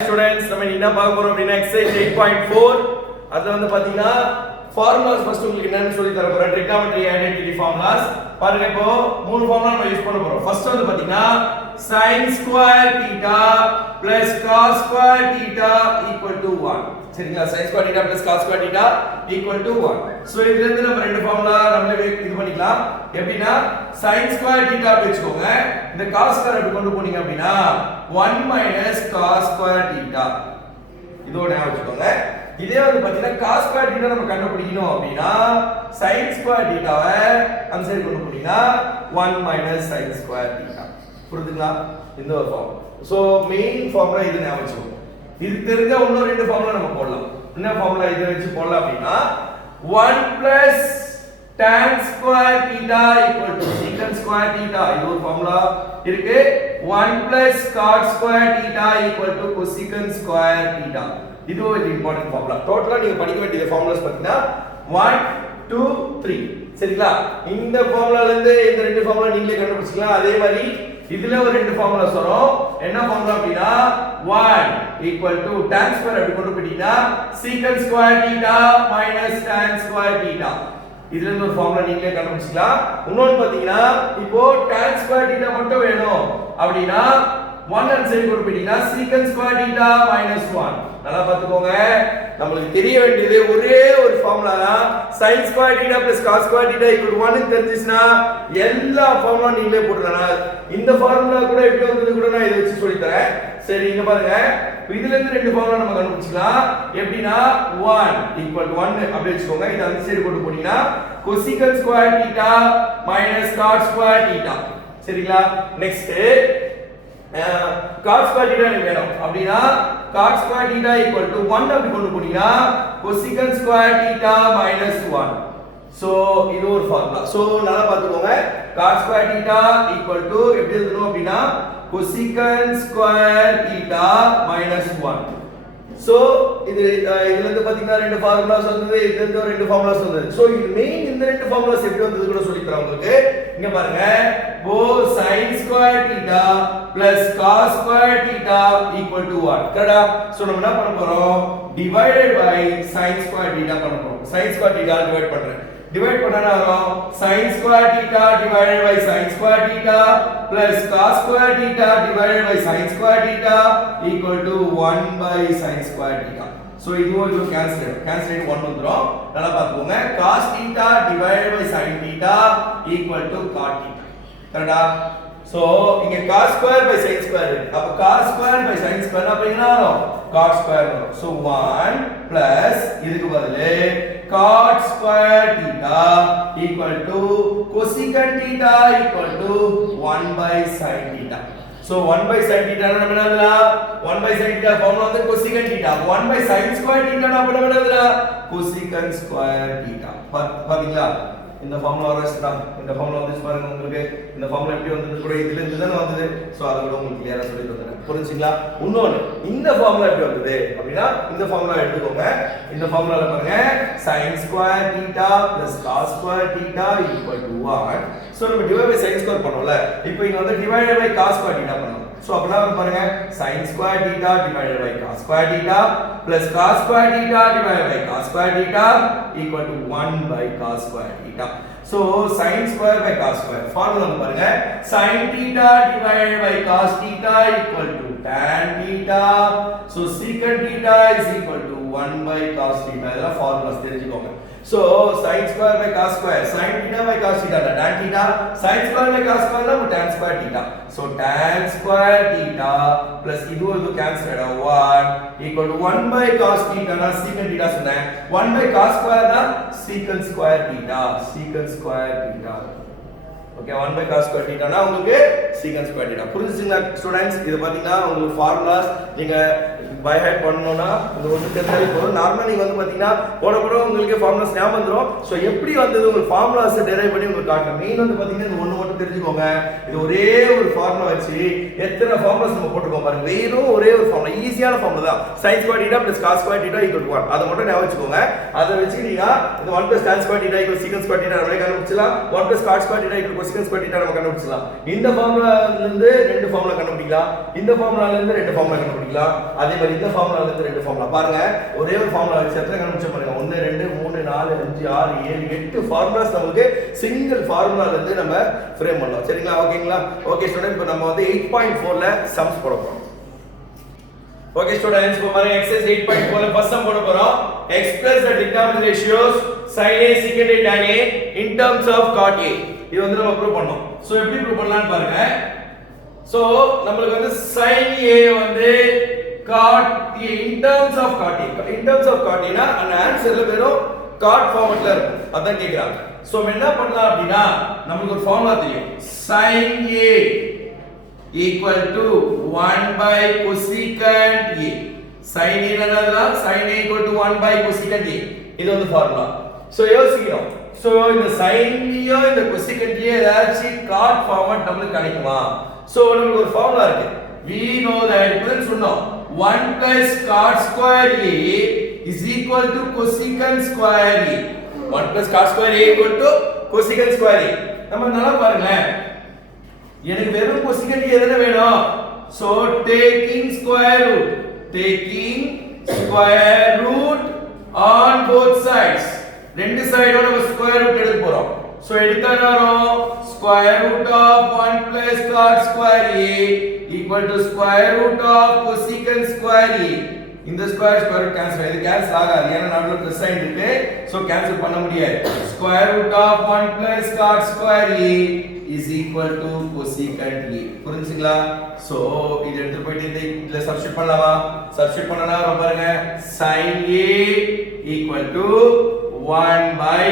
Students, நம்ம என்ன பார்க்க போறோம் அப்படினா exercise 8.4 அதுல வந்து பாத்தீங்கன்னா formulas first உங்களுக்கு என்னன்னு சொல்லி தர போறேன் trigonometry identity formulas பாருங்க இப்போ மூணு ஃபார்முலா நம்ம யூஸ் பண்ண போறோம் ஃபர்ஸ்ட் வந்து பாத்தீங்கன்னா sin square theta plus cos square theta equal to 1 சரிங்களா sin square theta plus cos square theta equal to 1 so இதுல இருந்து நம்ம ரெண்டு ஃபார்முலா நம்மளே இது பண்ணிக்கலாம் எப்படினா sin square theta வெச்சுக்கோங்க இந்த cos square அப்படி கொண்டு போனீங்க அப்படினா 1 minus cos square theta இதோட ஞாபகம் வச்சுக்கோங்க இதே வந்து பாத்தீங்கன்னா cos square theta நம்ம கண்டுபிடிக்கணும் அப்படினா sin square theta வை அந்த சைடு கொண்டு போனீங்கன்னா 1 minus sin square theta புரியுதுங்களா இந்த ஒரு ஃபார்ம் சோ மெயின் ஃபார்முலா இது ஞாபகம் வச்சுக்கோங்க இது தெரிஞ்ச இன்னும் ரெண்டு ஃபார்முலா நம்ம போடலாம் என்ன ஃபார்முலா இத வச்சு போடலாம் அப்படினா 1 plus tan square theta equal to secant square theta இது ஒரு ஃபார்முலா இருக்கு 1 plus cot square theta equal to cosecant square theta இது ஒரு இம்பார்ட்டன்ட் ஃபார்முலா டோட்டலா நீங்க படிக்க வேண்டிய ஃபார்முலாஸ் பாத்தீங்கன்னா 1 2 3 சரிங்களா இந்த ஃபார்முலால இருந்து இந்த ரெண்டு ஃபார்முலா நீங்களே கண்டுபிடிச்சிக்கலாம் அதே மாதிரி இதுல ஒரு ரெண்டு ஃபார்முலாஸ் வரும் என்ன ஃபார்முலா அப்படினா 1 equal to tan square அப்படி கொண்டு போயிட்டீங்கன்னா secant square theta minus tan square theta இதுல இருந்து ஒரு ஃபார்முலா நீங்களே கண்டுபிடிச்சிக்கலாம் இன்னொன்னு பாத்தீங்கன்னா இப்போ tan square theta மட்டும் வேணும் அப்படினா 1 and சைடு கொண்டு போயிட்டீங்கன்னா secant square theta minus 1 நல்லா பாத்துக்கோங்க நமக்கு தெரிய வேண்டியது ஒரே ஒரு ஃபார்முலா தான் sin square theta plus cos square theta equal to 1 ன்னு தெரிஞ்சிச்சுனா எல்லா ஃபார்முலா நீங்களே போட்டுறலாம் இந்த ஃபார்முலா கூட எப்படி வந்தது கூட நான் இத வச்சு சொல்லி தரேன் சரி இங்க பாருங்க இதுல இருந்து ரெண்டு ஃபார்முலா நம்ம கண்டுபிடிச்சலாம் எப்படினா 1 equal to 1 அப்படி வெச்சுக்கோங்க இத அந்த சைடு கொண்டு போனீங்கன்னா cosecant square theta minus cot square theta சரிங்களா நெக்ஸ்ட் cos square theta எனக்கு வேணும் அப்படினா cot square theta equal to 1 அப்படி கொண்டு போனீங்கன்னா cosecant square theta minus 1 so இது ஒரு ஃபார்முலா சோ நல்லா பாத்துக்கோங்க cot square theta equal to எப்படி எழுதணும் அப்படினா cosecant square theta minus 1 so இதுல இருந்து பாத்தீங்கன்னா ரெண்டு ஃபார்முலாஸ் வந்தது இதுல இருந்து ரெண்டு ஃபார்முலாஸ் வந்தது சோ இது மெயின் இந்த ரெண்டு ஃபார்முலாஸ் எப்படி வந்தது கூட சொல்லி தரேன் உங்களுக்கு இங்க பாருங்க bo sin square theta plus cos square theta equal to 1 கரெக்ட்டா சோ நம்ம என்ன பண்ண போறோம் divided by sin square theta பண்ண போறோம் sin square theta டிவைட் பண்றேன் டிவைட் பண்ணனா வரும் sin square theta divided by sin square theta plus cos square theta divided by sin square theta equal to 1 by sin square theta so இதுவும் இது cancel 1 வந்துரும் நல்லா பாத்துக்கோங்க cos theta divided by sin theta equal to cot theta கரெக்ட்டா so இங்க cos square by sin square அப்ப cos square by sin square அப்ப என்ன வரும் cot square வரும் so 1 plus இதுக்கு பதிலா cot square theta equal to cosecant theta equal to 1 by sin theta so 1 by sin theta நம்ம என்ன எழுதலாம் 1 by sin theta ஃபார்முலா வந்து cosecant theta 1 by sin square theta நம்ம என்ன எழுதலாம் cosecant square theta பாத்தீங்களா இந்த ஃபார்முலா வரஸ்டா இந்த ஃபார்முலா வந்து பாருங்க உங்களுக்கு இந்த ஃபார்முலா எப்படி வந்தது கூட இதுல இருந்து தான வந்தது சோ அத கூட உங்களுக்கு கிளியரா சொல்லி தரேன் புரிஞ்சுங்களா இன்னொரு இந்த ஃபார்முலா எப்படி வந்தது அப்படினா இந்த ஃபார்முலா எடுத்துக்கோங்க இந்த ஃபார்முலால பாருங்க sin square theta plus cos square theta equal to 1 so நம்ம டிவைட் பை sin square பண்ணோம்ல இப்போ இங்க வந்து divided by cos square theta பண்ணோம் சோ அப்பனா பாருங்க sin square theta divided by cos square theta plus cos square theta divided by cos square theta equal to 1 by cos square theta so sin square by cos square formula பாருங்க sin theta divided by cos theta equal to tan theta so secant theta is equal to 1 by cos theta இதெல்லாம் formulas தெரிஞ்சுக்கோங்க so sin square by cos square sin theta by cos theta tan theta sin square by cos square நம்ம tan square theta so tan square theta plus இது cancel 1 equal to 1 by cos theta na secant theta சொன்னேன் 1 by cos square na secant square theta okay 1 by cos square theta னா உங்களுக்கு secant square theta புரிஞ்சுங்களா students இது பாத்தீங்கன்னா உங்களுக்கு formulas நீங்க by heart பண்ணனும்னா இது ஒன்று தெரிஞ்சாலே போதும் நார்மலா நீங்க வந்து பாத்தீங்கன்னா போட உங்களுக்கு ஃபார்முலாஸ் ஞாபகம் வந்துரும் சோ எப்படி வந்தது உங்களுக்கு ஃபார்முலாஸ் டெரைவ் பண்ணி உங்களுக்கு காட்டுறேன் மெயின் வந்து பாத்தீங்கன்னா இந்த ஒண்ணு மட்டும் தெரிஞ்சுக்கோங்க இது ஒரே ஒரு ஃபார்முலா வச்சு எத்தனை ஃபார்முலாஸ் நம்ம போட்டுக்கோம் பாருங்க வெறும் ஒரே ஒரு ஃபார்முலா ஈஸியான ஃபார்முலா தான் sin square theta plus cos square theta equal to 1 அத மட்டும் ஞாபகம் வச்சுக்கோங்க அத வச்சு நீங்க இந்த 1 plus tan square theta equal secant square theta நம்மளே கண்டுபிடிச்சலாம் 1 plus cot square theta equal cosecant square theta நம்ம கண்டுபிடிச்சலாம். இந்த ஃபார்முலால இருந்து ரெண்டு ஃபார்முலா கண்டுபிடிக்கலாம். இந்த ஃபார்முலால இருந்து ரெண்டு ஃபார்முலா கண்டுபிடிக்கலாம். அதே மாதிரி இந்த ஃபார்முலால இருந்து ரெண்டு ஃபார்முலா. பாருங்க ஒரே ஒரு ஃபார்முலா வச்சு எத்தனை கண்டுபிடிச்ச பாருங்க. 1 2 3 4 5 6 7 8 ஃபார்முலாஸ் நமக்கு சிங்கிள் ஃபார்முலால இருந்து நம்ம ஃப்ரேம் பண்ணலாம். சரிங்களா? ஓகேங்களா? ஓகே ஸ்டூடண்ட், இப்போ நம்ம வந்து 8.4 ல சம்ஸ் போட போறோம். Okay students, இப்போ பாருங்க exercise 8.4 ல first sum போட போறோம். Express the trigonometric ratios sin A secant A tan A in terms of cot A. இது வந்து நம்ம ப்ரூவ் பண்ணோம். சோ எப்படி ப்ரூவ் பண்ணலாம்னு பாருங்க. சோ நமக்கு வந்து sin A வந்து cot A in terms of cot A. In terms of cot A னா அந்த ஆன்சர்ல வெறும் cot ஃபார்மட்ல இருக்கும். அதான் கேக்குறாங்க. சோ நம்ம என்ன பண்ணலாம் அப்படினா நமக்கு ஒரு ஃபார்முலா தெரியும். sin A equal to 1 by cosecant A. sin A என்னதுனா sin A equal to 1 by cosecant A. இது வந்து ஃபார்முலா. சோ யோசிக்கிறோம். சோ இந்த sin A இந்த cosecant A ஏதாச்சும் cot ஃபார்மட் நமக்கு கிடைக்குமா? சோ நமக்கு ஒரு ஃபார்முலா இருக்கு. we know that இப்படி சொன்னோம் 1 plus cot square A is equal to cosecant square A. 1 plus cot square A equal to cosecant square A. நம்ம நல்லா பாருங்க, எனக்கு வெறும் cosecant எதன வேணும்? so taking square root on both sides, ரெண்டு சைடோட நம்ம ஸ்கொயர் ரூட் எடுக்க போறோம். so எடுத்தா வரும் square root of 1 plus cot square A equal to square root of cosecant square A. இந்த ஸ்கொயர் ரூட் கேன்சல், இது கேன்சல் ஆகாது ஏன்னா நடுவுல பிளஸ் சைன் இருக்கு. சோ கேன்சல் பண்ண முடியாது. square root of 1 plus cot square A is equal to cosecant A. புரிஞ்சுங்களா? So இது எடுத்து போயிட்டு இதுல சப்ஸ்டிட்யூட் பண்ணலாமா? சப்ஸ்டிட்யூட் பண்ணனா பாருங்க sin A equal to 1 by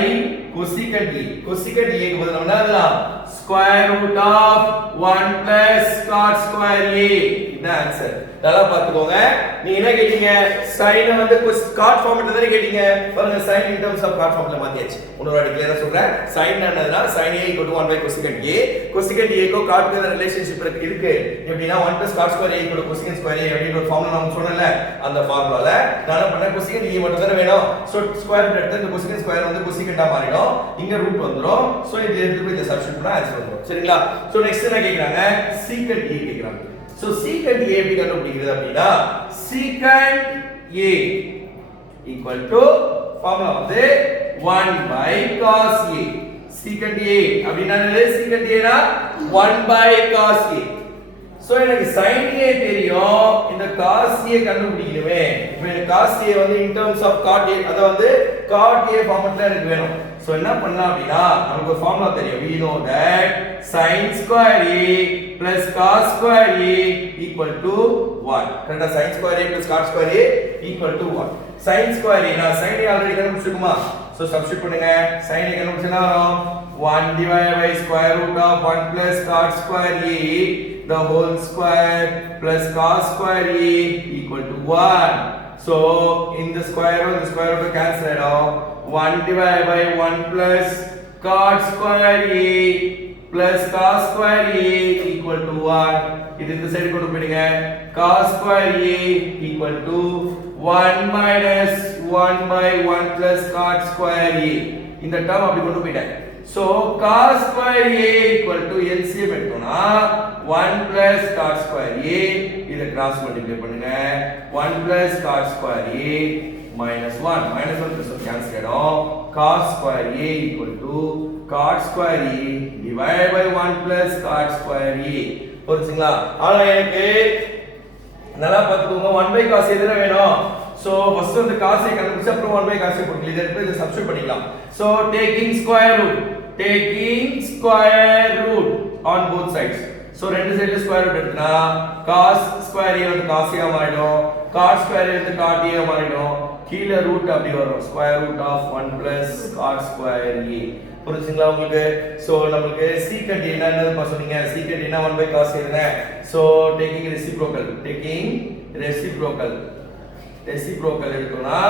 cosecant A. cosecant A க்கு பதிலா என்ன எழுதலாம்? square root of 1 plus cot square A. இதான் ஆன்சர். நல்லா பாத்துக்கோங்க. நீங்க என்ன கேட்டீங்க? sin வந்து cot ஃபார்மட்ல தான கேட்டீங்க. பாருங்க sin in terms of cot ஃபார்மட்ல மாத்தியாச்சு. இன்னொரு வாட்டி கிளியரா சொல்றேன். sin என்னன்னா sin A equal to 1 by cosecant A. cosecant A க்கு cot க்கு ரிலேஷன்ஷிப் இருக்கு. எப்படின்னா 1 plus cot square A equal to cosecant square A அப்படிங்கிற ஒரு ஃபார்முலா நாம சொன்னேன்ல, அந்த ஃபார்முலால நான் என்ன பண்ணேன், cosecant A மட்டும் தான வேணும். சோ ஸ்கொயர் ரூட் எடுத்து இந்த cosecant ஸ்கொயர் வந்து cosecant ஆ மாறிடும். இங்க ரூட் வந்துரும். சோ இது எடுத்து போய் இத சப்ஸ்டிட்யூட் பண்ணா ஆன்சர் வந்துரும். சரிங்களா? சோ நெக்ஸ்ட் என்ன கேக்குறாங்க? secant A கேக்குறாங்க. so secant A எப்படி கண்டுபிடிக்கிறது அப்படினா secant A equal to formula வந்து 1 by cos A. secant A அப்படினா என்னது? secant A னா 1 by cos A. சோ எனக்கு sin A தெரியும், இந்த cos A கண்டுபிடிக்கணுமே. இப்போ எனக்கு cos A வந்து in terms of cot A, அத வந்து cot A ஃபார்மட்ல எனக்கு வேணும். சோ என்ன பண்ணலாம் அப்படினா நமக்கு ஒரு ஃபார்முலா தெரியும். we know that sin square A plus cos square A equal to 1. கரெக்ட்டா? sin square A plus cot square A equal to 1. sin square A நான் sin A ஆல்ரெடி கண்டுபிடிச்சிருக்குமா? சோ சப்ஸ்டிட்யூட் பண்ணுங்க. sin A கண்டுபிடிச்சனா வரும் 1 divided by square root of 1 plus cot square A the whole square plus cos square A equal to 1. so in the square root cancel it out. 1 divided by 1 plus cot square A plus cos square A equal to 1. இது இந்த side கொண்டு போயிடுங்க. cos square A equal to 1 minus 1 by 1 plus cot square A. இந்த term அப்படி கொண்டு போயிட்டேன். so cos square A equal to LCM எடுத்தோம்னா 1 plus cot square A, இத கிராஸ் மல்டிப்ளை பண்ணுங்க. 1 plus cot square A minus 1 plus 1 cancel ஆகும். cos square A equal to cot square A divided by 1 plus cot square A. புரிஞ்சுங்களா? ஆனா எனக்கு நல்லா பாத்துக்கோங்க, 1 by cos எதுல வேணும்? so first வந்து cos A கண்டுபிடிச்சு அப்புறம் 1 by cos A போட்டுக்கலாம். இத எடுத்து இத சப்ஸ்டிட்யூட் பண்ணிக்கலாம். so taking square root on both sides. so ரெண்டு சைடுல ஸ்கொயர் ரூட் எடுத்தனா cos square A வந்து cos A ஆ மாறிடும், cot square A வந்து cot A ஆ மாறிடும். கீழ ரூட் அப்படி வரும், square root of 1 plus cot square A. புரிஞ்சுங்களா உங்களுக்கு? சோ நமக்கு secant A என்னன்னு சொன்னீங்க. secant A 1 by cos A தானே. so taking reciprocal எடுத்தோம்னா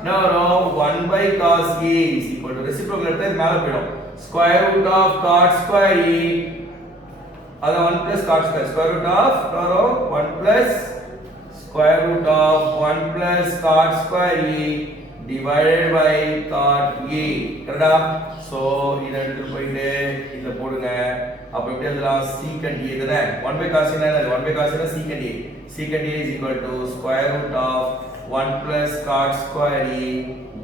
என்ன வரும்? 1 by cos A is equal to reciprocal எடுத்தா இது மேல போய்டும். square root of cot square A அத 1 plus cot square, square root of 1 plus square root of 1 plus cot square A divided by cot A. கரெக்ட்டா? So இத எடுத்து போயிடு இத போடுங்க. அப்ப எப்படி எழுதலாம்? secant A தானே? 1 by cos என்ன? 1 by cos என்ன? secant A. Secant A is equal to square root of 1 plus cot square A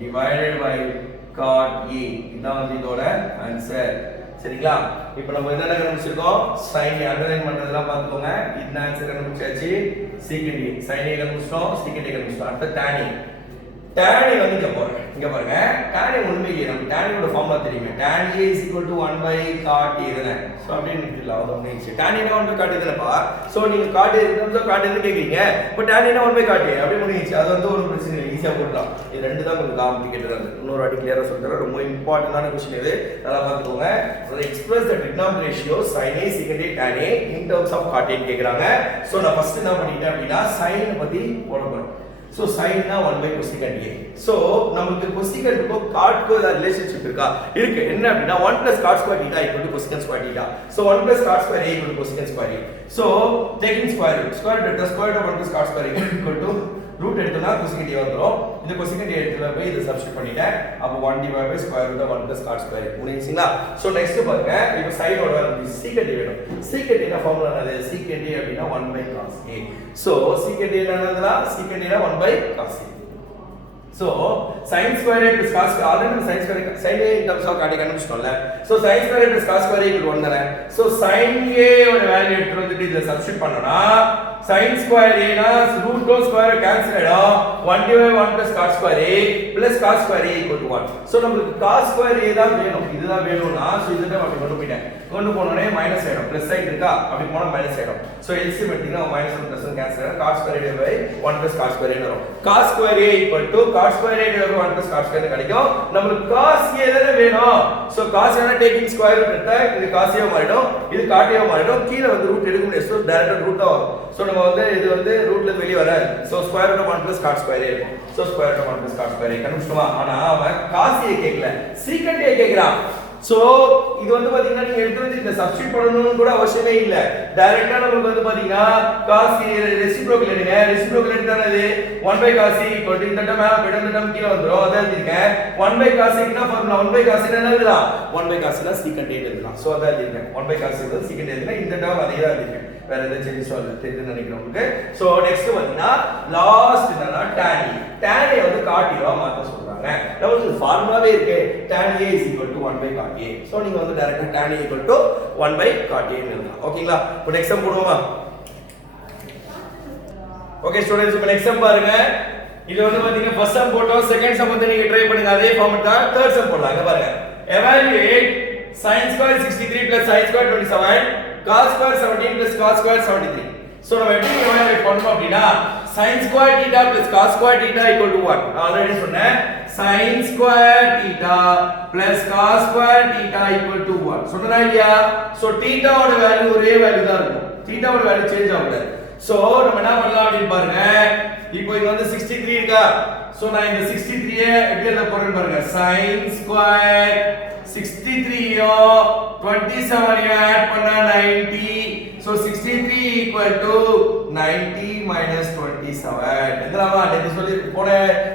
divided by cot A. இதான் வந்து இதோட ஆன்சர். சரிங்களா? இப்போ நம்ம என்னென்ன கண்டுபிடிச்சிருக்கோம்? sin A அண்டர்லைன் பண்றதெல்லாம் பாத்துக்கோங்க. இந்த ஆன்சர் கண்டுபிடிச்சாச்சு. secant A. sin A கண்டுபிடிச்சோம், secant A கண்டுபிடிச்சோம். அடுத்து tan A. tan A வந்து இங்க பாருங்க. tan A ஒண்ணுமே இல்ல. நம்ம tan A ஓட ஃபார்முலா தெரியுமே. tan A is equal to 1 by cot A தானே? சோ அப்படியே நிறுத்திடலாம். அது ஒண்ணே இல்ல. tan A னா 1 by cot A தானேப்பா. சோ நீங்க cot A இருந்தா cot A ன்னு கேக்குறீங்க. இப்போ tan A னா 1 by cot A அப்படியே முடிஞ்சிச்சு. அது வந்து ஒரு பிரச்சனை இல்ல. ஈஸியா போடலாம். இது ரெண்டு தான் கொஞ்சம் காம்ப்ளிகேட்டடா இருக்கு. இன்னொரு வாட்டி கிளியரா சொல்றேன். ரொம்ப இம்பார்ட்டன்டான क्वेश्चन இது. நல்லா பாத்துக்கோங்க. Express the trigonometric ratio sin A secant A tan A in terms of cot A ன்னு கேக்குறாங்க. சோ நான் ஃபர்ஸ்ட் என்ன பண்ணிட்டேன் அப்படினா sin பத்தி போட போறேன். So sin na 1 by cosecant A. So நமக்கு cosecant க்கு cot க்கு ஏதாவது ரிலேஷன்ஷிப் இருக்கா? இருக்கு. என்ன அப்படினா 1 plus cot square theta equal to cosecant square theta. So 1 plus cot square A equal to cosecant square A. So taking square root of 1 plus cot square A equal to root எடுத்தோம்னா cosecant A வந்துரும். இந்த cosecant A எடுத்துட்டு போய் இத substitute பண்ணிட்டேன். அப்ப 1 divided by square root of 1 plus cot square A. புரியுதுங்களா? So next பாருங்க. இப்போ sin ஓட வேல்யூ secant A வேணும். secant என்ன ஃபார்முலா என்னது? secant A அப்படினா 1 by cos A. So secant A என்னதுனா secant A 1 by cos A. So sin square A plus cos square already sin A in terms of cot A கண்டுபிடிச்சோம்ல. So sin square A plus cos square A equal 1 தானே? So sin A ஓட value எடுத்து வந்துட்டு இத substitute பண்ணனும்னா sin square A na root of square cancel ஆயிடும். 1 divided by 1 plus cos square A plus cos square A equal to 1. So நமக்கு cos square A தான் வேணும். இதுதான் வேணும்னா சோ இத அப்படி கொண்டு போய்ட்டேன். கொண்டு போனோனே மைனஸ் ஆயிடும். பிளஸ் சைடு இருக்கா? அப்படி போனா மைனஸ் ஆயிடும். சோ எல்சிஎம் எடுத்தீங்கன்னா -1 plus 1 cancel ஆயிடும். cos square A divided by 1 plus cos square A ன்னு வரும். cos square A equal to cos square A divided by 1 plus cos square A கிடைக்கும். நமக்கு cos A தானே வேணும். சோ cos A னா taking square root எடுத்தா இது cos A மாறிடும். இது cot A மாறிடும். கீழ வந்து ரூட் எடுக்க முடியாது. சோ டைரக்டா ரூட் தான் வரும். சோ நம்ம வந்து இது வந்து ரூட்ல இருந்து வெளிய வராது. So square root of 1 plus cot square A இருக்கும். So square root of 1 plus cot square A கண்டுபிடிச்சோமா? ஆனா அவன் cos A கேக்கல. secant A கேக்குறான். சோ இது வந்து பாத்தீங்கன்னா நீங்க எடுத்து வந்து இந்த சப்ஸ்டிட்யூட் பண்ணனும்னு கூட அவசியமே இல்ல. டைரக்ட்டா நமக்கு வந்து பாத்தீங்கன்னா cos A ரெசிப்ரோக்கல் எடுங்க. ரெசிப்ரோக்கல் எடுத்தானது 1 by cos A equal to இந்த டேர்ம் மேல இந்த டேர்ம் கீழ வந்துரும். அத எழுதிருக்கேன். 1 by cos A னா ஃபார்முலா 1 by cos A என்ன எழுதலாம்? 1 by cos A னா secant A எழுதலாம். சோ அத எழுதிருக்கேன். 1 by cos A னா secant A எழுதினா இந்த டேர்ம் அதே தான் எழுதிருக்கேன். வேற எந்த சேஞ்சஸும் இல்ல. தெரியுதுன்னு நினைக்கிறேன் உங்களுக்கு. சோ நெக்ஸ்ட் பாத்தீங்கன்னா லாஸ்ட் என்னன்னா tan A. tan A வந்து cot A வா மாத்த சொல்றாங்க. நமக்கு ஃபார்முலாவே இருக்கு. tan A is equal to 1 by cot A. So நீங்க வந்து டைரக்ட்டா tan A equal to 1 by cot A ன்னு எழுதலாம். ஓகேங்களா? இப்போ நெக்ஸ்ட் சம் போடுவோமா? ஓகே ஸ்டூடண்ட்ஸ், இப்போ நெக்ஸ்ட் சம் பாருங்க. இது வந்து பாத்தீங்க ஃபர்ஸ்ட் சம் போட்டோம். செகண்ட் சம் வந்து நீங்க ட்ரை பண்ணுங்க. அதே ஃபார்முலா தான் தேர்ட் சம் போடலாம். இங்க பாருங்க. evaluate sin square 63 plus sin square 27 cos square 17 plus cos square 73. So நம்ம எப்படி evaluate பண்ணனும் அப்படினா sin square theta plus cos square theta equal to 1. நான் ஆல்ரெடி சொன்னேன். sin square theta plus cos square theta equal to 1. சொன்னனா இல்லையா? So theta ஓட value ஒரே வேல்யூ தான் இருக்கும். theta ஓட வேல்யூ சேஞ்ச் ஆகல. சோ நம்ம என்ன பண்ணலாம் அப்படினு பாருங்க. இப்போ இங்க வந்து 63 இருக்கா? சோ நான் இந்த 63 எப்படி எழுத போறேன்னு பாருங்க. sin square 63 யோ 27 ஆட் பண்ணா 90. So 63 equal to 90 minus 27. என்னலாமா நேத்து சொல்லி போன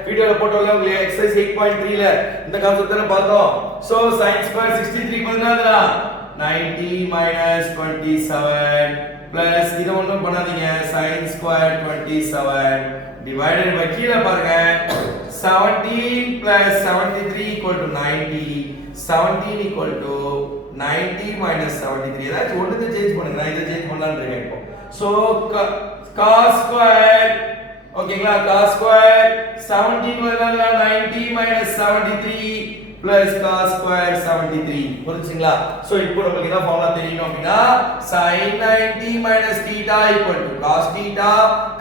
வீடியோல போட்டோம்ல உங்களுக்கு எக்சர்சைஸ் 8.3 ல இந்த கான்செப்ட் தான பார்த்தோம். So sin square 63 பண்ணாதடா 90 minus 27 plus இது ஒண்ணும் பண்ணாதீங்க. sin square 27 divided by கீழ பாருங்க 17 plus 73 equal to 90. 17 equal to 90 minus 73. ஏதாச்சும் ஒண்ணுத்தை சேஞ்ச் பண்ணுங்க. நான் இதை சேஞ்ச் பண்ணலாம்னு இருக்கேன் இப்போ. சோ cos square ஓகேங்களா? cos square 17 வரதுனால 90 minus 73 plus cos square 73. புரிஞ்சுங்களா? சோ இப்போ நமக்கு என்ன ஃபார்முலா தெரியணும் அப்படினா sin 90 minus theta equal to cos theta,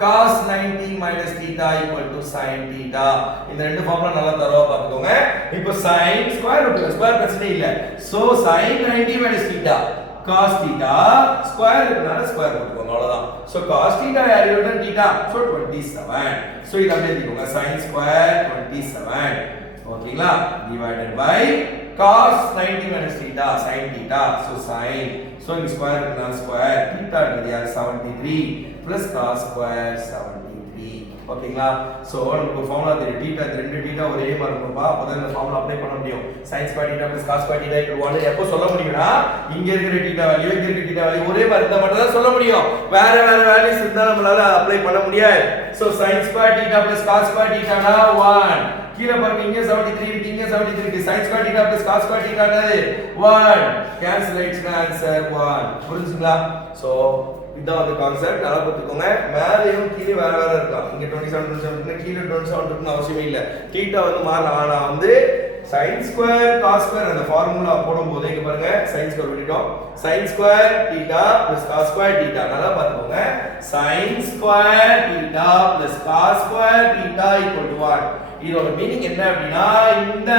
cos 90 minus theta equal to sin theta. இந்த ரெண்டு ஃபார்முலா நல்லா தரவா பாத்துக்கோங்க. இப்போ sin square root square பிரச்சனை இல்ல. So sin 90 minus theta cos theta square rootனால square root போங்க அவ்வளவுதான். சோ cos theta யார் யூனிட் theta? சோ 27. சோ இத அப்படியே எழுதிக்கோங்க. sin square 27 ஓகேங்களா? divided by cos 90 minus theta sin theta. So sin so in square root na square theta is 73 plus cos square 73. ஓகேங்களா so நமக்கு formula தெரியும் θ இந்த ரெண்டு θ ஒரே மாதிரி இருக்கும்பா அப்பதான் இந்த ஃபார்முலா அப்ளை பண்ண முடியும் sin square θ plus cos square θ equal 1 எப்போ சொல்ல முடியும்னா இங்க இருக்கிற θ வேல்யூ இங்க இருக்கிற θ வேல்யூ ஒரே மாதிரி இருந்தா மட்டும் தான் சொல்ல முடியும் வேற வேற வேல்யூஸ் இருந்தா நம்மளால அப்ளை பண்ண முடியாது so sin square θ plus cos square θ னா 1 கீழ பாருங்க இங்க 73 இருக்கு இங்க 73 இருக்கு sin square θ plus cos square θ என்னது 1 கேன்சல் ஆயிடுச்சுனா ஆன்சர் 1 புரிஞ்சுங்களா சோ இதான் அந்த கான்செப்ட் நல்லா பார்த்துக்கோங்க மேலேயும் கீழே வேற வேற இருக்கலாம் இங்க 27 27 கீழே 27 இருக்குன்னு அவசியமே இல்ல θ வந்து மாறலாம் ஆனா வந்து sin square cos square அந்த ஃபார்முலா போடும்போது இங்க பாருங்க sin square விட்டுட்டோம் sin square θ plus cos square θ நல்லா பார்த்துக்கோங்க sin square θ plus cos square θ equal to 1 இதோட மீனிங் என்ன அப்படினா இந்த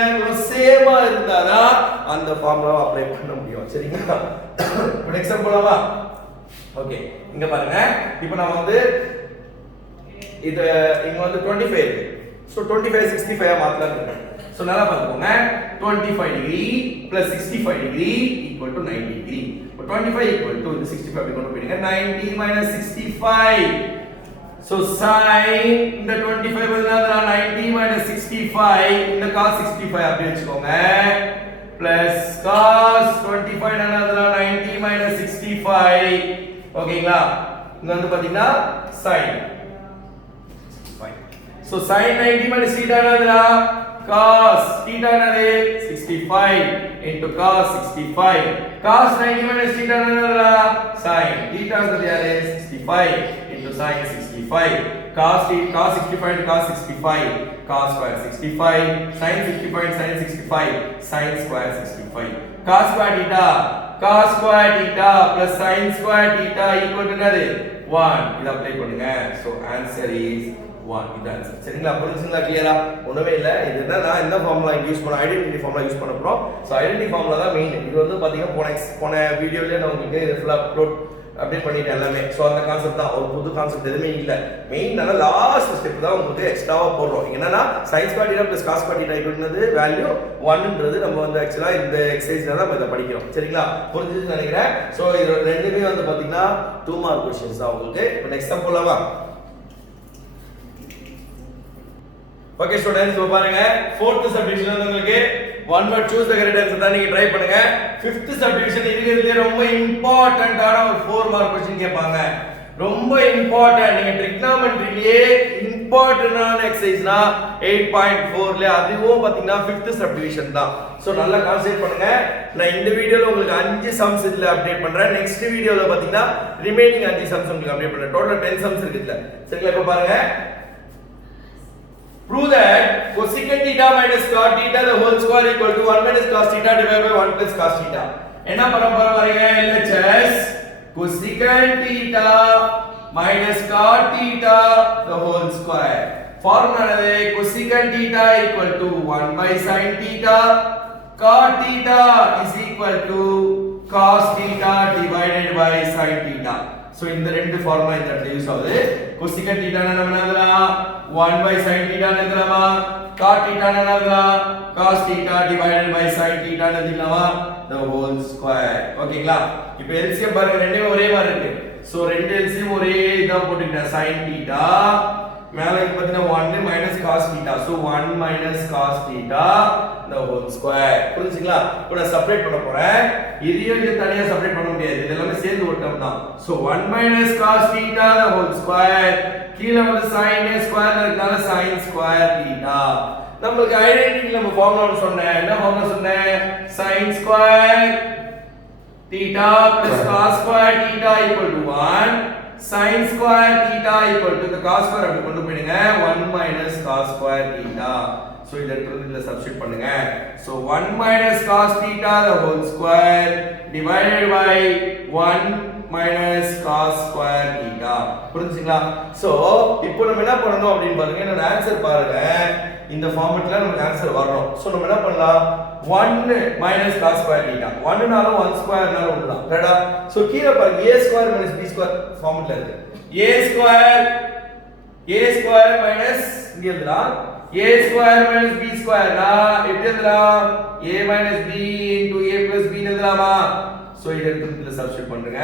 ஆங்கிளும் சேமா இருந்தாதான் அந்த ஃபார்முலாவை அப்ளை பண்ண முடியும் சரிங்களா ஒரு எக்ஸாம்பிள் போலாமா ஓகே இங்க பாருங்க இப்போ நாம வந்து இது இங்க வந்து 25 இருக்கு சோ 25 65 ஆ மாத்தலாம் இருக்கு சோ நல்லா பாத்துக்கோங்க 25 degree plus 65 degree equal to 90 degree இப்போ 25 equal to இந்த 65 அப்படி கொண்டு போயிடுங்க 90 minus 65 so sin இந்த 25 பதிலா 90 minus 65 இந்த cos 65 அப்படி வெச்சுக்கோங்க plus cos 25 என்னதுல 90 minus 65 ஓகேங்களா இங்க வந்து பாத்தீங்கன்னா sin 65 so sin 90 minus θ என்னதுல cos θ என்னது 65 into cos 65 cos 90 minus θ என்னதுல sin θ என்னது யாரு 65 into sin 65 cos 65 into cos 65 cos square 65 sin 65 sin 65 sin square 65 cos square θ plus sin square θ equal to என்னது 1 இத apply பண்ணுங்க so answer is 1 இது answer சரிங்களா புரிஞ்சுங்களா கிளியரா ஒண்ணுமே இல்ல இது என்னன்னா இந்த ஃபார்முலா யூஸ் பண்ண ஐடென்டிட்டி ஃபார்முலா யூஸ் பண்ணப் போறோம் சோ ஐடென்டிட்டி ஃபார்முலா தான் மெயின் இது வந்து பாத்தீங்கன்னா போன வீடியோலயே நான் உங்களுக்கு இது ஃபுல்லா அப்லோட் அப்டேட் பண்ணிட்டேன் எல்லாமே சோ அந்த கான்செப்ட் தான் ஒரு புது கான்செப்ட் எதுவுமே இல்ல மெயின் நான் லாஸ்ட் ஸ்டெப் தான் உங்களுக்கு எக்ஸ்ட்ராவா போடுறோம் என்னன்னா sin square θ plus cos square θ ஈக்குவல்னது value 1 ன்றது நம்ம வந்து एक्चुअली இந்த எக்சர்சைஸ்ல தான் நம்ம இத படிக்கிறோம் சரிங்களா புரிஞ்சுதுன்னு நினைக்கிறேன் சோ இது ரெண்டுமே வந்து பாத்தீங்கன்னா 2 மார்க் क्वेश्चंस தான் உங்களுக்கு இப்போ நெக்ஸ்ட் சம் போலாமா ஓகே ஸ்டூடண்ட்ஸ் இப்போ பாருங்க 4th சப்டிவிஷன் வந்து உங்களுக்கு one word choose the correct answer தான் நீங்க ட்ரை பண்ணுங்க 5th சப்டிவிஷன் இருக்கிறதுல ரொம்ப இம்பார்ட்டன்ட்டான ஒரு 4 மார்க் क्वेश्चन கேட்பாங்க ரொம்ப இம்பார்ட்டன்ட் நீங்க ட்ரிகனாமெட்ரியிலே இம்பார்ட்டன்ட்டான எக்சர்சைஸ்னா 8.4 ல அதுவும் பாத்தீங்கன்னா 5th சப்டிவிஷன் தான் சோ நல்லா கான்சென்ட்ரேட் பண்ணுங்க நான் இந்த வீடியோல உங்களுக்கு 5 சம்ஸ் இதுல அப்டேட் பண்றேன் நெக்ஸ்ட் வீடியோல பாத்தீங்கன்னா ரிமைனிங் 5 சம்ஸ் உங்களுக்கு அப்டேட் பண்றேன் டோட்டல் 10 சம்ஸ் இருக்கு இதுல சரிங்களா இப்போ பாருங்க prove that cosecant θ minus cot θ the whole square equal to 1 minus cos θ divided by 1 plus cos θ என்ன பண்ண போறோம் பாருங்க LHS cosecant θ minus cot θ the whole square formula என்னது cosecant θ equal to 1 by sin θ cot θ is equal to cos θ divided by sin θ so இந்த ரெண்டு formula இந்த இடத்துல use ஆகுது cosecant θ னா நம்ம என்னதுலாம் 1 by sin θ என்னதுலாமா cot θ என்னதுலாம் cos θ divided by sin θ என்னதுலாமா the whole square ஓகேங்களா இப்போ LCM பாருங்க ரெண்டுமே ஒரே மாதிரி இருக்கு சோ ரெண்டு LCM ஒரே இதா போட்டுட்டேன் sin θ மேல இங்க பாத்தீங்கன்னா 1 minus cos θ so 1 minus cos θ the whole square புரிஞ்சுங்களா இப்போ நான் செப்பரேட் பண்ண போறேன் இதையும் இத தனியா செப்பரேட் பண்ண முடியாது இதெல்லாம் சேர்ந்து ஒரு டேர்ம் தான் so 1 minus cos θ the whole square கீழ வந்து sin square இருக்கனால sin square θ நமக்கு ஐடென்டிட்டி நம்ம ஃபார்முலா சொன்னேன் என்ன ஃபார்முலா சொன்னேன் sin square θ plus cos square θ equal to 1 sin square θ equal to the cos square அப்படி கொண்டு போயிடுங்க 1 minus cos square θ so இத எடுத்து சப்ஸ்டிட்யூட் பண்ணுங்க so 1 minus cos θ the whole square divided by 1 minus cos square θ புரிஞ்சுங்களா so இப்போ நம்ம என்ன பண்ணனும் அப்படினு பாருங்க என்னோட ஆன்சர் பாருங்க இந்த ஃபார்மட்ல நமக்கு ஆன்சர் வரணும் சோ நம்ம என்ன பண்ணலாம் 1 minus cos square θ 1 னாலும் 1 ஸ்கொயர் னாலும் ஒண்ணுதான் கரெக்ட்டா சோ கீழ பாருங்க a square minus b square formula இருக்கு a square minus இங்க எழுதலாம் a square minus b square நா எப்படி எழுதலாம் a minus b into a plus b எழுதலாமா சோ இத எடுத்து சப்ஸ்டிட்யூட் பண்ணுங்க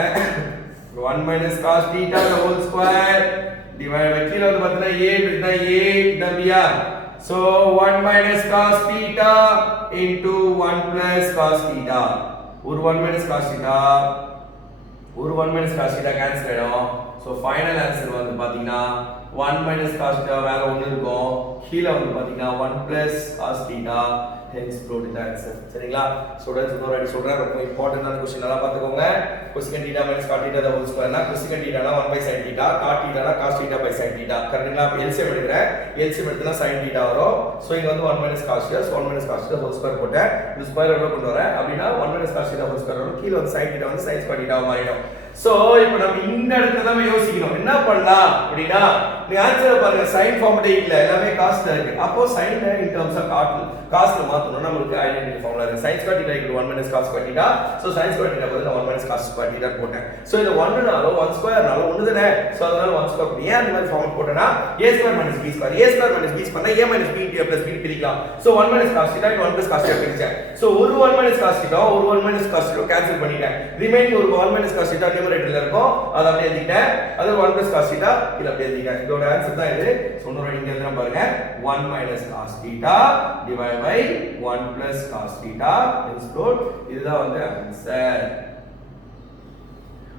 1 minus cos θ the whole square divided by கீழ வந்து பார்த்தீங்கன்னா a அப்படினா a தம்பியா so 1 minus cos theta into 1 plus cos theta ஒரு 1 minus cos theta ஒரு 1 minus cos theta cancel ஆயிடும் so final answer வந்து பாத்தீங்கன்னா 1 minus cos theta வேற ஒன்னு இருக்கும் கீழ வந்து பாத்தீங்கன்னா 1 plus cos theta hence float the answer சரிங்களா ஸ்டூடண்ட்ஸ் இன்னொரு வாட்டி சொல்றேன் ரொம்ப இம்பார்ட்டன்ட்டான क्वेश्चन நல்லா பாத்துக்கோங்க cosecant theta minus cot theta the whole square னா cosecant theta னா 1 by sin theta cot theta னா cos theta by sin theta கரெக்ட்டுங்களா அப்ப LCM எடுக்கறேன் LCM எடுத்தா sin theta வரும் சோ இங்க வந்து 1 minus cos theta 1 minus cos theta whole square போட்டேன் இந்த ஸ்கொயர் எவ்வளவு கொண்டு வரேன் அப்படினா 1 minus cos theta whole square வரும் கீழ வந்து sin theta வந்து sin square theta மாறிடும் சோ இப்போ நம்ம இந்த இடத்துல தான் யோசிக்கணும் என்ன பண்ணலாம் அப்படினா நீ ஆன்சர் பாருங்க sin ஃபார்முலா இல்ல எல்லாமே cos ல இருக்கு அப்போ sin ல in terms of cos ல மாத்தணும் நமக்கு ஐடென்டிட்டி ஃபார்முலா இருக்கு sin square theta = 1 minus cos square theta so sin square theta பதிலா 1 minus cos square theta போட்டேன் சோ இந்த 1 னால 1 ஸ்கொயர் னால ஒன்னு தானே சோ அதனால 1 ஸ்கொயர் ஏன் இந்த மாதிரி formula போட்டேனா a square minus b square a square minus b பண்ணா a minus b into a plus b பிரிக்கலாம் so 1 minus cos theta 1 plus cos theta பிரிச்சேன் சோ ஒரு 1 minus cos theta ஒரு 1 minus cos theta கேன்சல் பண்ணிட்டேன் remaining ஒரு 1 minus cos theta நியூமரேட்டர்ல இருக்கும் அத அப்படியே எழுதிட்டேன் அது 1 plus cos theta இத அப்படியே எழுதிட்டேன் இதோட ஆன்சர் தான் இது சோ இன்னொரு இங்க எழுதுறேன் பாருங்க 1 minus cos theta divided by 1 plus cos theta hence float இதுதான் வந்து ஆன்சர்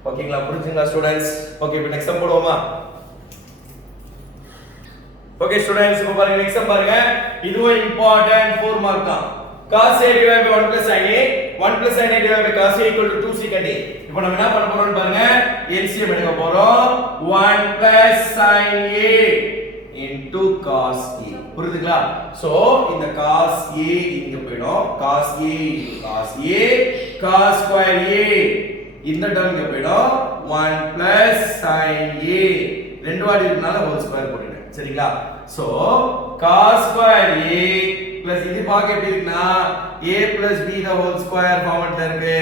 ஓகேங்களா புரிஞ்சுங்களா ஸ்டூடண்ட்ஸ் ஓகே இப்போ நெக்ஸ்ட் சம் போடுவோமா ஓகே ஸ்டூடண்ட்ஸ் இப்போ பாருங்க நெக்ஸ்ட் சம் பாருங்க இதுவும் இம்பார்ட்டன்ட் 4 மார்க் தான் cos a divided by 1 plus sin a 1 plus sin a divided by cos a equal to 2 secant a இப்போ நம்ம என்ன பண்ண போறோம்னு பாருங்க LCM எடுக்க போறோம் 1 plus sin a into cos a புரியுதுங்களா சோ இந்த cos a இங்க போய்டும் cos a into cos a cos square a இந்த டேர்ம் இங்க போய்டும் 1 plus sin a ரெண்டு வாட்டி இருக்கனால ஹோல் ஸ்கொயர் போட்டுட்டேன் சரிங்களா so cos square a plus இது பாக்க எப்படி இருக்குனா a plus b the whole square ஃபார்மட்ல இருக்கு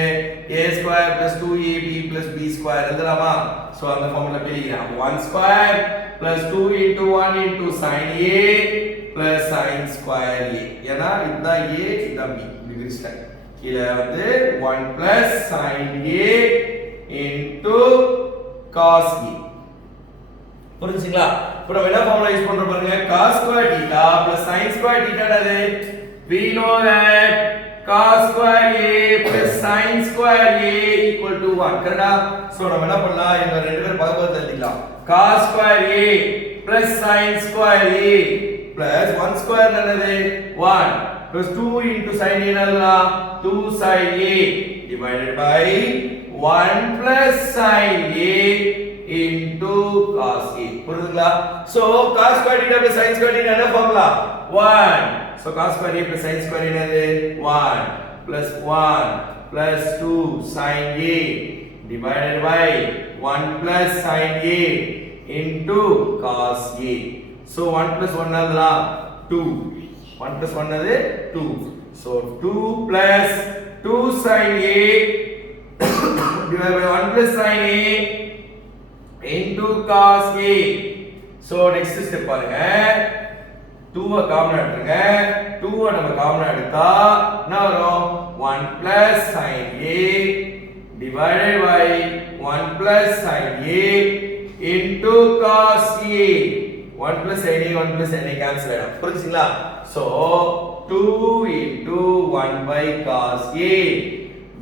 a square plus 2ab plus b square எழுதலாமா சோ அந்த ஃபார்முலா எழுதிக்கலாம் 1 square plus 2 into 1 into sin a plus sin square a ஏனா இதுதான் a இதுதான் b இப்படி பிரிச்சிட்டேன் கீழ வந்து 1 plus sin a into cos a புரிஞ்சுங்களா இப்போ நம்ம என்ன ஃபார்முலா யூஸ் பண்றோம் பாருங்க cos square theta plus sin square theta என்னது we know that cos square a plus sin square a equal to 1 கரெக்ட்டா சோ நம்ம என்ன பண்ணலாம் இவங்க ரெண்டு பேரும் பக்கத்துல எழுதிக்கலாம் cos square a plus sin square a plus 1 square என்னது 1 plus 2 into sin a என்னதுலாம் 2 sin a divided by 1 plus sin a into cos a புரியுதுங்களா so cos square theta plus sin square theta என்ன formula 1 so cos square a plus sin square என்னது 1 plus 1 plus 2 sin a divided by 1 plus sin a into cos a so 1 plus 1 என்னதுடா 2 1 plus 1 என்னது 2 so 2 plus 2 sin a divided by 1 plus sin a into cos a so next step பாருங்க 2 காமனா எடுத்துங்க 2 நம்ம காமனா எடுத்தா என்ன வரும் 1 plus sin a divided by 1 plus sin a into cos a 1 plus sin a 1 plus sin a cancel ஆயிடும் புரிஞ்சுங்களா so 2 into 1 by cos a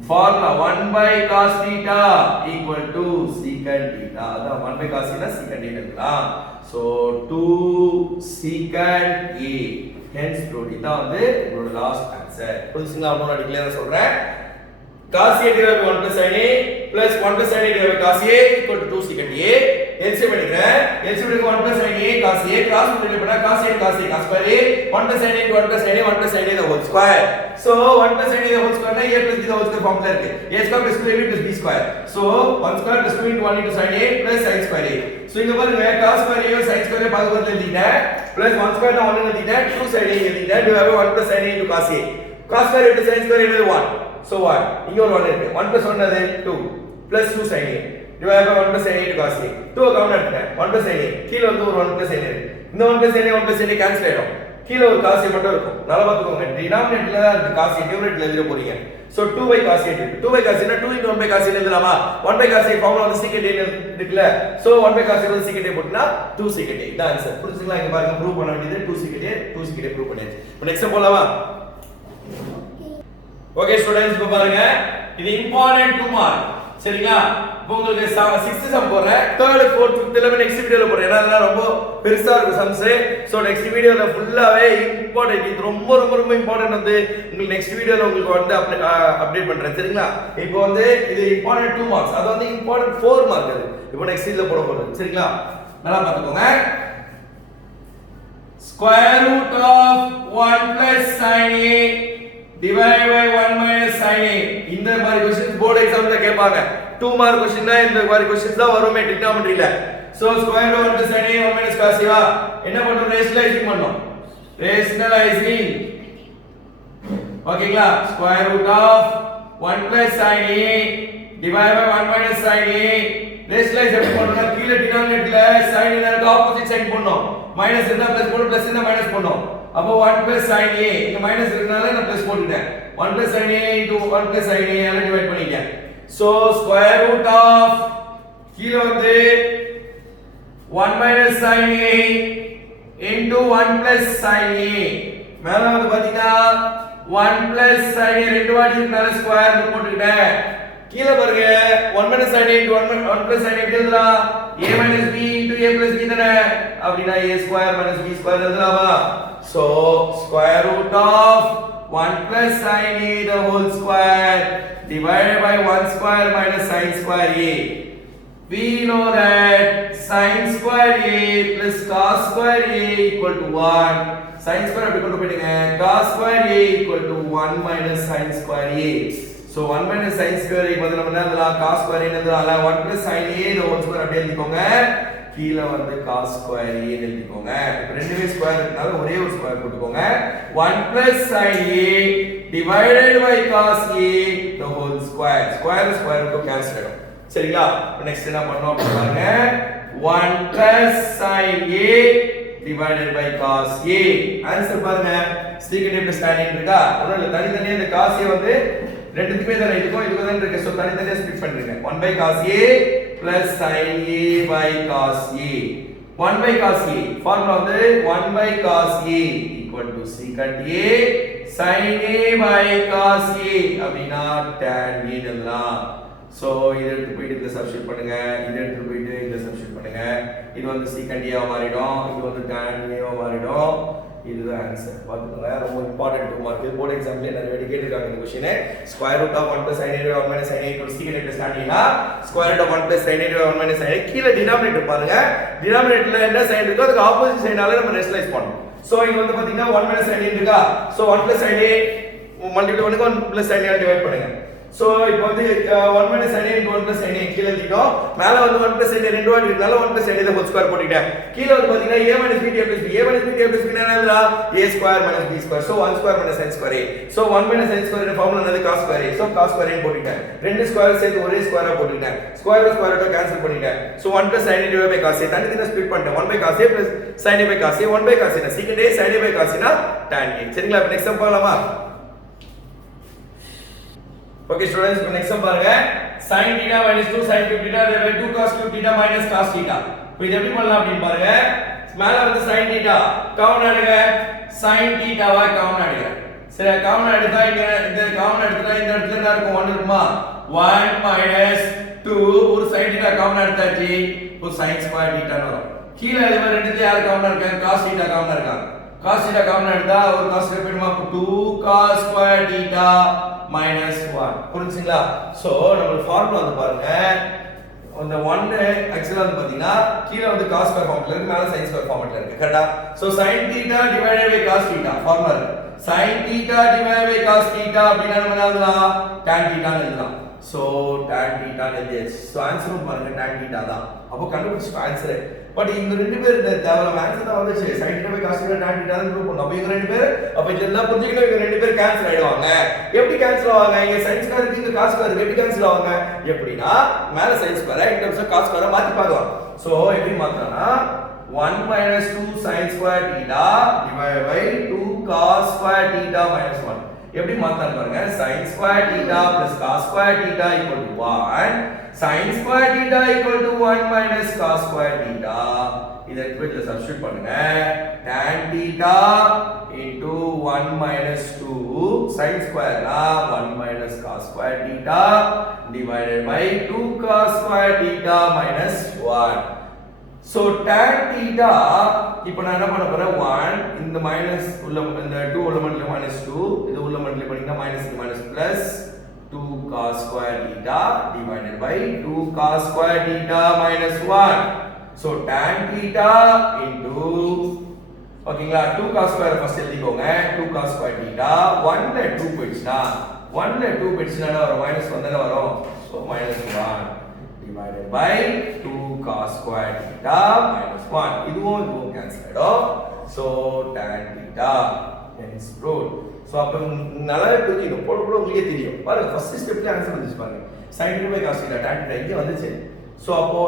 formula 1 by cos theta equal to secant theta அதான் 1 by cos theta secant theta இருக்கலாம் so 2 secant a hence float இதான் வந்து உங்களோட last answer புரிஞ்சுங்களா இன்னொரு கிளியரா சொல்றேன் cos a divided by 1 plus sin a plus 1 plus sin a divided by cos a equal to 2 secant a LCM எடுக்கிறேன் LCM எடுக்க 1 plus sin a cos a cross multiply பண்ணா cos a cos a cos square a 1 plus sin a 1 plus sin a 1 plus sin a the whole square so 1 plus sin a the whole square னா a plus b the whole square formula இருக்கு a square plus 2ab plus b square so 1 square plus 2 into 1 into sin a plus sin square a so இங்க பாருங்க cos square a sin square a பக்கத்துல எழுதிட்டேன் plus 1 square னா 1 எழுதிட்டேன் 2 sin a எழுதிட்டேன் divided by 1 plus sin a into cos a cos square into sin square என்னது 1 so 1 இங்க ஒரு 1 இருக்கு 1 plus 1 என்னது 2 plus 2 sin a divided by 1 plus sin a into cos a 2 காமனா எடுத்துட்டேன் 1 plus sin a கீழ வந்து ஒரு 1 plus sin a இந்த 1 plus sin a 1 plus sin a cancel ஆயிடும் கீழ ஒரு cos a மட்டும் இருக்கும் நல்லா பாத்துக்கோங்க டினாமினேட்டர்ல இருக்கு cos a நியூமரேட்டர்ல எழுத போறீங்க so 2 by cos a 2 by cos a னா 2 into 1 by cos a எழுதலாமா 1 by cos a ஃபார்முலா வந்து secant a இருக்குல so 1 by cos a வந்து secant a போட்டுனா 2 secant a இதான் ஆன்சர் புரிஞ்சுங்களா இங்க பாருங்க ப்ரூவ் பண்ண வேண்டியது 2 secant a ப்ரூவ் பண்ணியாச்சு இப்போ நெக்ஸ்ட் போலாமா ஓகே ஸ்டூடண்ட்ஸ் இப்போ பாருங்க இது இம்பார்ட்டன்ட் 2 மார்க் சரிங்களா இப்போ உங்களுக்கு 6th சம் போறேன் 3rd 4th 5th எல்லாமே நெக்ஸ்ட் வீடியோல போறேன் ஏன்னா அதெல்லாம் ரொம்ப பெருசா இருக்கும் சம்ஸ் சோ நெக்ஸ்ட் வீடியோல ஃபுல்லாவே இம்பார்ட்டன்ட் இது ரொம்ப ரொம்ப ரொம்ப இம்பார்ட்டன்ட் வந்து உங்களுக்கு நெக்ஸ்ட் வீடியோல உங்களுக்கு வந்து அப்டேட் பண்றேன் சரிங்களா இப்போ வந்து இது இம்பார்ட்டன்ட் 2 மார்க்ஸ் அது வந்து இம்பார்ட்டன்ட் 4 மார்க் அது இப்போ நெக்ஸ்ட் இதுல போட போறோம் சரிங்களா நல்லா பாத்துக்கோங்க square root of 1 plus sin a divided by 1 minus sin a இந்த மாதிரி क्वेश्चंस போர்ட் எக்ஸாம்ல கேட்பாங்க 2 மார்க் क्वेश्चन தான் இந்த மாதிரி क्वेश्चंस தான் வருமே trigonometryல so square root of 1 plus sin a 1 minus cos a என்ன பண்ணனும் ரேஷனலைசிங் பண்ணனும் ரேஷனலைசிங் ஓகேங்களா square root of 1 plus sin a divided by 1 minus sin a rationalise எப்படி பண்ணனும் கீழ டினாமினேட்டர்ல sin இருக்கு ஆப்போசிட் சைடு பண்ணனும் மைனஸ் இருந்தா பிளஸ் போடு பிளஸ் இருந்தா மைனஸ் பண்ணனும் அப்போ 1 plus sin a இங்க மைனஸ் இருக்கனால நான் பிளஸ் போட்டுட்டேன் 1 plus sin a into 1 plus sin a ஆல டிவைட் பண்ணிட்டேன் so square root of கீழ வந்து 1 minus sin a into 1 plus sin a மேல வந்து பாத்தீங்கன்னா 1 plus sin a ரெண்டு வாட்டி இருக்கனால ஸ்கொயர் போட்டுட்டேன் கீழ பாருங்க 1 minus sin a into 1 plus sin a எப்படி எழுதலாம் a minus b into a plus b தானே அப்படினா a square minus b square எழுதலாமா so square root of 1 plus sin a the whole square divided by 1 square minus sin square a we know that sin square a plus cos square a equal to 1 sin square அப்படி கொண்டு போய்டுங்க cos square a equal to 1 minus sin square a so 1 minus sin square a பதிலா நம்ம என்ன cos square a எழுதலாம் 1 plus sin a the whole square அப்படியே எழுதிக்கோங்க கீழ வந்து cos square a எழுதிக்கோங்க இப்போ ரெண்டுமே ஸ்கொயர் இருக்கனால ஒரே ஒரு ஸ்கொயர் போட்டுக்கோங்க 1 plus sin a divided by cos a the whole square square ஸ்கொயருக்கு கேன்சல் ஆகும் சரிங்களா இப்போ நெக்ஸ்ட் என்ன பண்ணனும் அப்படி பாருங்க 1 plus sin a divided by cos a answer பாருங்க secant a plus tan a இருக்கா ஒண்ணும் இல்ல தனித்தனியா இந்த cos a வந்து ரெண்டுத்துக்குமே தான் இதுக்கும் இதுக்கும் தான் இருக்கு சோ தனித்தனியா ஸ்ப்ளிட் பண்ணிருங்க 1 by cos a plus sin a by cos a 1 by cos a formula வந்து 1 by cos a equal to secant a sin a by cos a அப்படினா tan a எழுதலாம் சோ இத எடுத்து போய் இதுல சப்ஸ்டிட்யூட் பண்ணுங்க இத எடுத்து போய் இதுல சப்ஸ்டிட்யூட் பண்ணுங்க இது வந்து secant a ஆ மாறிடும் இது வந்து tan a ஆ மாறிடும் இதுதான் ஆன்சர் பாத்துக்கோங்க ரொம்ப இம்பார்ட்டன்ட் 2 மார்க் போர்ட் எக்ஸாம்ல நிறைய வாட்டி கேட்டிருக்காங்க இந்த question square root of 1 plus sin a 1 minus sin a equals secant a plus tan a னா square root of 1 plus sin a 1 minus sin a கீழ டினாமினேட்டர் பாருங்க டினாமினேட்டர்ல என்ன sin இருக்கோ அதுக்கு ஆப்போசிட் சைனால நம்ம ரேஷனலைஸ் பண்ணனும் சோ இங்க வந்து பாத்தீங்கன்னா 1 minus sin a இருக்கா so 1 plus sin a multiply பண்ணுங்க 1 plus sin a டிவைட் பண்ணுங்க சோ இப்போ வந்து 1 minus sin a into 1 plus sin a கீழ எழுதிட்டோம் மேல வந்து 1 plus sin a ரெண்டு வாட்டி இருக்கனால 1 plus sin a the whole square போட்டுட்டேன் கீழ வந்து பாத்தீங்கன்னா a minus b plus b a minus b plus b என்னதுடா a square minus b square so 1 square minus sin square a so 1 minus sin square ன் formula என்னது cos square a so cos square a போட்டுட்டேன் ரெண்டு square சேர்த்து ஒரே ஸ்கொயரா போட்டுட்டேன் square square cancel பண்ணிட்டேன் so 1 plus sin a divided by cos a தனித்தனியா split பண்ணிட்டேன் 1 by cos a plus sin a by cos a 1 by cos a னா secant a sin a by cos a னா tan a சரிங்களா இப்போ next sum பார்க்கலாமா Okay students, இப்போ next பாருங்க sin theta minus 2 sin cube theta divided by 2 cos cube theta minus cos theta. இப்போ இது எப்படி பண்ணலாம் அப்படினு பாருங்க. மேல வந்து sin theta காமன் எடுங்க. sin theta வா காமன் எடுங்க. சரி காமன் எடுத்தா இங்க இந்த காமன் எடுத்தா இந்த இடத்துல என்ன இருக்கும் 1 இருக்குமா? 1 minus 2 ஒரு sin theta காமன் எடுத்தாச்சு. இப்போ sin square theta ன்னு வரும். கீழ இது மாதிரி ரெண்டுல யார் காமன் இருக்காங்க? cos theta காமன் இருக்காங்க. cos theta காமன் எடுத்தா ஒரு cos போய்டுமா 2 cos square theta minus 1 புரிஞ்சுங்களா சோ நம்ம ஃபார்முலா வந்து பாருங்க அந்த 1 ஆக்சுவலா வந்து பாத்தீங்கன்னா கீழ வந்து cos ஸ்கொயர் ஃபார்முலா இருக்கு மேல sin ஸ்கொயர் ஃபார்முலா இருக்கு கரெக்ட்டா so sin theta divided by cos theta formula இருக்கு sin theta divided by cos theta அப்படினா நம்ம என்ன எழுதலாம் tan theta ன்னு எழுதலாம் சோ tan theta ன்னு எழுதியாச்சு சோ ஆன்சரும் பாருங்க tan theta தான் அப்போ கண்டுபிடிச்ச ஆன்சர் பட் இங்க ரெண்டு பேர் இந்த தேவல ஆன்சர் தான் வந்துச்சு sin theta by cos theta tan theta ன்னு ப்ரூவ் பண்ணோம் அப்ப இங்க ரெண்டு பேர் அப்ப இதெல்லாம் புரிஞ்சுக்கணும் இங்க ரெண்டு பேர் கேன்சல் ஆயிடுவாங்க எப்படி கேன்சல் ஆவாங்க இங்க sin ஸ்கொயர் இருக்கு இங்க cos ஸ்கொயர் எப்படி கேன்சல் ஆவாங்க எப்படினா மேல sin square in terms of cos square மாத்தி பார்க்கலாம் சோ எப்படி மாத்தறனா 1 minus 2 sin square theta divided by 2 cos square theta minus 1. எப்படி மாத்தலாம் பாருங்க. sin square theta plus cos square theta equal to 1. sin square theta equal to 1 minus cos square theta. இதை இக்குவேஷன்ல substitute பண்ணுங்க. tan theta into 1 minus 2 sin square na 1 minus cos square theta divided by 2 cos square theta minus 1. So tan theta இப்போ நான் என்ன பண்ண போறேன் 1 இந்த minus உள்ள இந்த 2 உள்ள மல்டிப்ளை minus 2 இது உள்ள மல்டிப்ளை பண்ணினா minus plus 2 cos square theta divided by 2 cos square theta minus 1. So tan theta into ஓகேங்களா 2 cos square ஃபர்ஸ்ட் எழுதிக்கோங்க 2 cos square theta 1 ல 2 போயிடுச்சுனா 1 ல 2 போயிடுச்சுனா வரும் minus 1 தான வரும். So minus 1 divided by 2 cos square theta minus 1. இதுவும் cancel ஆயிடும். So tan theta hence proved. So அப்ப நல்லா புரிஞ்சுக்கணும். போட உங்களுக்கே தெரியும். பாருங்க ஃபர்ஸ்ட் ஸ்டெப்ல ஆன்சர் வந்துச்சு பாருங்க. sin theta by cos theta tan theta இங்க வந்துச்சு. சோ அப்போ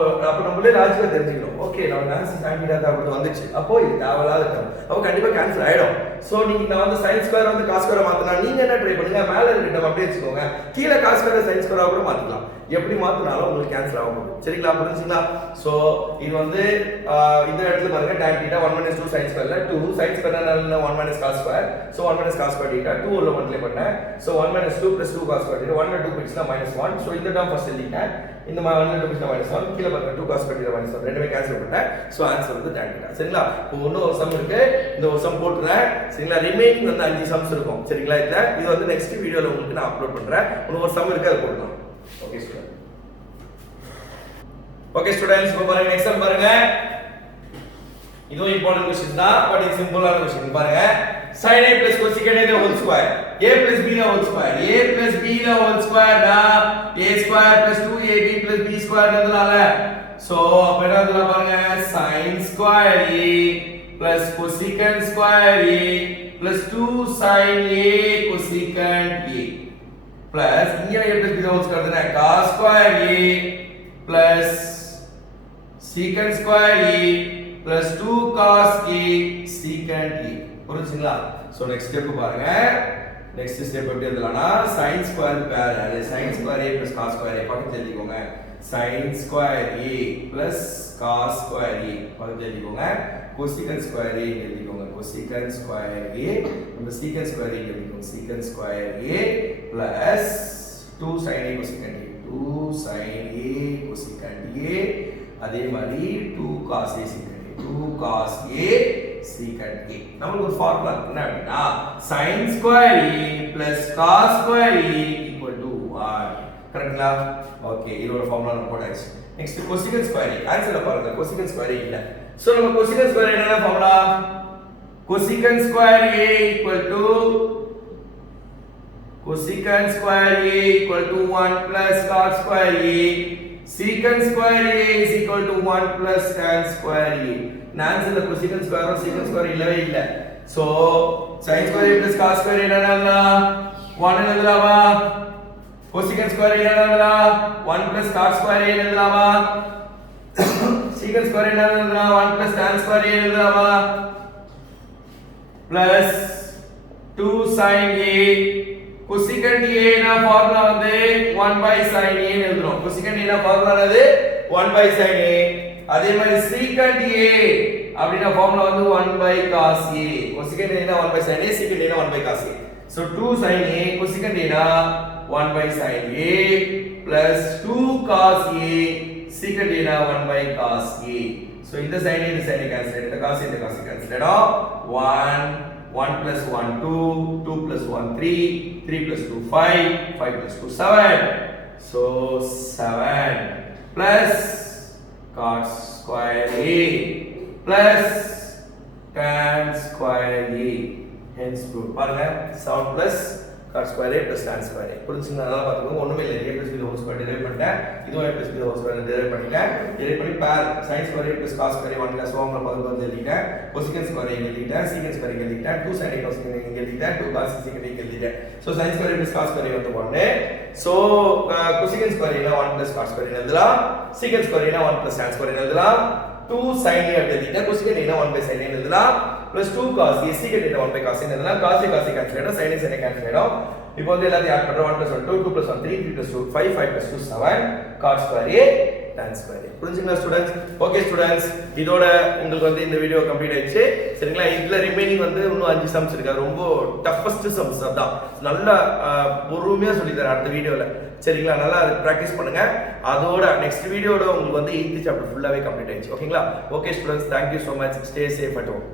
நம்மளே லாஜிக்கா தெரிஞ்சுக்கணும். ஓகே நான் ஆன்சர் sin theta தான் அப்படி வந்துச்சு. அப்போ இது தேவையில்லாத டேர்ம். அப்போ கண்டிப்பா கேன்சல் ஆயிடும். சோ நீங்க நான் வந்து sin ஸ்கொயர் வந்து cos ஸ்கொயர் மாத்தனா நீங்க என்ன ட்ரை பண்ணுங்க மேல இருக்க டேர்ம் அப்படியே வெச்சுக்கோங்க. கீழ cos ஸ்கொயர் sin ஸ்கொயர் கூட மாத்திக்கலாம். எப்படி மாத்தினாலும் உங்களுக்கு கேன்சல் ஆகும். சரிங்களா புரிஞ்சுங்களா? சோ இது வந்து இந்த இடத்துல பாருங்க tan theta 1 minus 2 sin ஸ்கொயர்ல 2 sin ஸ்கொயர்னால 1 minus cos square. So 1 minus cos square theta 2 உள்ள மல்டிப்ளை பண்ணேன். So 1 minus 2 plus 2 cos square theta 1 ல 2 போயிடுச்சுனா -1. சோ இந்த டேர்ம் ஃபர்ஸ்ட் எழுதிட்டேன். இந்த 1 ல 2 போயிடுச்சுனா -1 கீழ பாருங்க 2 cos ஸ்கொயர் theta -1 ரெண்டுமே கேன்சல் பண்ணிட்டேன். சோ ஆன்சர் வந்து tan theta. சரிங்களா? இப்போ இன்னும் ஒரு சம் இருக்கு. இந்த ஒரு சம் போட்டுறேன். சரிங்களா? ரிமைனிங் வந்து 5 சம்ஸ் இருக்கும். சரிங்களா? இது வந்து நெக்ஸ்ட் வீடியோல உங்களுக்கு நான் அப்லோட் பண்றேன். இன்னும் ஒரு சம் இருக்கு அது போடலாம். Okay student. ஓகே ஸ்டூடண்ட்ஸ் இப்போ பாருங்க நெக்ஸ்ட் சம் பாருங்க. இதுவும் இம்பார்ட்டன்ட் क्वेश्चन தான் பட் இது சிம்பிளான क्वेश्चन பாருங்க. sin a plus cosecant a the whole square a plus b the whole square a plus b the whole square na a square plus 2ab plus b square ன்றதுனால so அப்ப என்னதுல பாருங்க sin square a plus cosecant square a plus 2 sin a cosecant a plus இங்க a plus b the whole square தானே cos square a plus secant square a plus 2 cos a secant a புரிஞ்சுங்களா? So next step பாருங்க. Next step எப்படி எழுதலாம்னா sin square பேர் அது sin square a plus cos square a பக்கத்துல எழுதிக்கோங்க. sin square a plus cos square a பக்கத்துல எழுதிக்கோங்க. cosecant square a எழுதிக்கோங்க. cosecant ஸ்கொயர் a நம்ம secant ஸ்கொயர் a எழுதிக்கோங்க. secant square a plus 2 sin a cosecant a 2 sin a cosecant a அதே மாதிரி 2 cos a secant a 2 cos a secant a நமக்கு ஒரு formula என்ன அப்படினா sin square a plus cos square a equal to 1 கரெக்ட்டா? Okay இது ஒரு formula நம்ம போட்டாச்சு. நெக்ஸ்ட் cosecant square a ஆன்சர்ல பாருங்க cosecant square a இல்ல. சோ நம்ம cosecant square a என்ன formula? cosecant square a equal to 1 plus cos square a secant square a is equal to 1 plus tan square a. ஆன்சர்ல cosecant square or secant square இல்லவே இல்ல. So sin square a plus cos square a என்னன்னா 1 எழுதலாமா? cosecant square a என்னன்னா 1 plus cos square a எழுதலாமா? secant square a என்னன்னா 1 plus tan square a எழுதலாமா? plus 2 sin a cosecant a னா formula வந்து 1 by sin a ன்னு எழுதுறோம். cosecant a னா ஃபார்முலா என்னது 1 by sin a. அதே மாதிரி secant a அப்படினா ஃபார்முலா வந்து 1 by cos a. cosecant a னா 1 by sin a secant a னா 1 by cos a. so 2 sin a cosecant a னா 1 by sin a plus 2 cos a secant a னா 1 by cos a. so இந்த sin a இந்த sin a cancel இந்த cos a இந்த cos a cancel ஆயிடும். 1 plus 1 2 2 plus 1 3 3 plus 2 5 5 plus 2 7. so 7 plus cos square a plus tan square a hence proof பாருங்க 7 plus cos square a plus tan square a புரிஞ்சுங்க நல்லா பாத்துக்கோங்க ஒண்ணுமே இல்ல a plus b whole square derive பண்ணிட்டேன் இதுவும் a plus b whole square derive பண்ணிட்டேன் derive பண்ணி pair sin square a plus cos square a 1 plus 1 பகுதி எழுதிட்டேன் cosecant square a எழுதிட்டேன் secant square a எழுதிட்டேன் 2 sin a cosecant a எழுதிட்டேன் 2 cos secant a எழுதிட்டேன் so sin square a plus cos square a வந்து 1 so cosecant square a னா 1 plus cos square a எழுதலாம் secant square a னா 1 plus tan square a எழுதலாம் 2 sin A எடுத்தீங்க cosecant A 1 by sin A எழுதலாம் plus 2 cos A secant A 1 by cos A எழுதலாம் cos A cos A cancel ஆயிடும் sin A sin A cancel ஆயிடும் இப்போ வந்து எல்லாத்தையும் ஆட் பண்றோம் 1 plus 1 2 2 plus 1 3 3 plus 2 5 5 plus 2 7 cot square A tan square A புரிஞ்சுங்களா students okay students இதோட உங்களுக்கு வந்து இந்த வீடியோ கம்ப்ளீட் ஆயிடுச்சு சரிங்களா இதுல ரிமைனிங் வந்து இன்னும் 5 சம்ஸ் இருக்கு ரொம்ப டஃபஸ்ட் சம்ஸ் அதான் நல்லா பொறுமையா சொல்லி தரேன் அடுத்த வீடியோல சரிங்களா நல்லா பிராக்டிஸ் பண்ணுங்க அதோட நெக்ஸ்ட் வீடியோட உங்களுக்கு வந்து 8th சாப்டர் ஃபுல்லாவே கம்ப்ளீட் ஆயிடுச்சு ஓகேங்களா okay students thank you so much stay safe at home